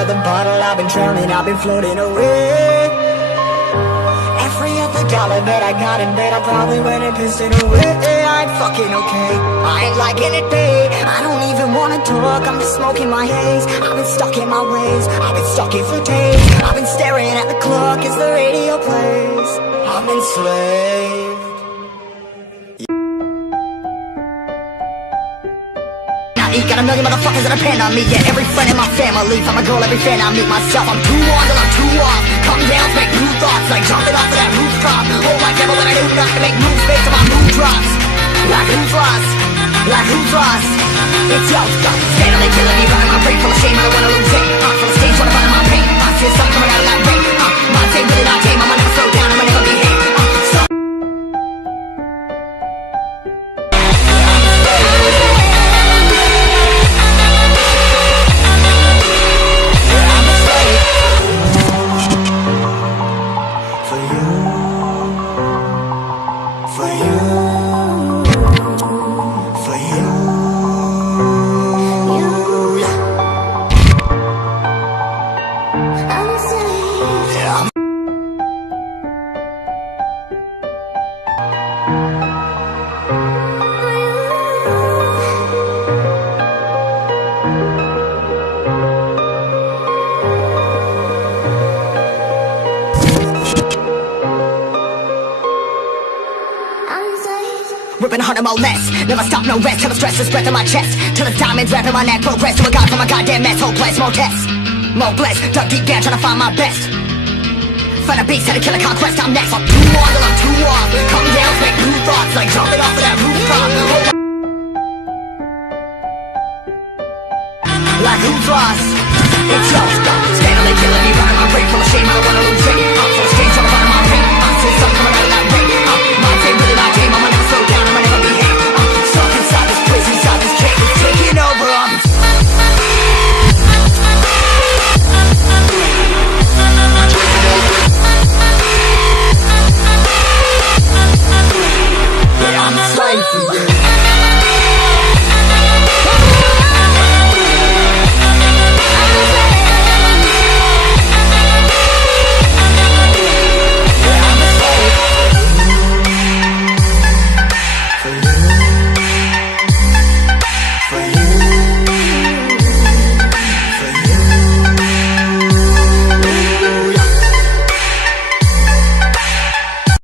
of the bottle, I've been drowning, I've been floating away. Every other dollar that I got in bed, I probably went and pissed it away. I ain't fucking okay, I ain't liking it, babe. I don't even wanna talk, I'm just smoking my haze. I've been stuck in my ways, I've been stuck in for days. I've been staring at the clock as the radio plays. I'm enslaved. Got a million motherfuckers that depend on me. Yeah, every friend in my family, from a girl, every fan I meet myself. I'm too on till I'm too off. Come down, make new thoughts, like jumping off of that rooftop. Oh my devil, when I do nothing, make moves based on my mood drops. Like who's lost? Like who's lost? It's yo, steadily killing me, running my brain full of shame. I don't wanna lose it. Full of stage, wanna find my pain. I see the sun coming out of that rain. My day really not tame. I'ma never slow down, I'ma never behave. Ripping harder, more less. Never stop, no rest. Till the stress is breath in my chest. Till the diamonds wrapping my neck. Progress to a god from a goddamn mess. Hopeless, more tests, more blessed. Dug deep down, trying to find my best. Find a beast, had to kill a conquest. I'm next. I'm too on till I'm too off. Come down, make new thoughts, like jumping off of that rooftop. Like who's lost? It's your stuff. Steadily killing me, running my brain full of shame. I don't wanna lose it.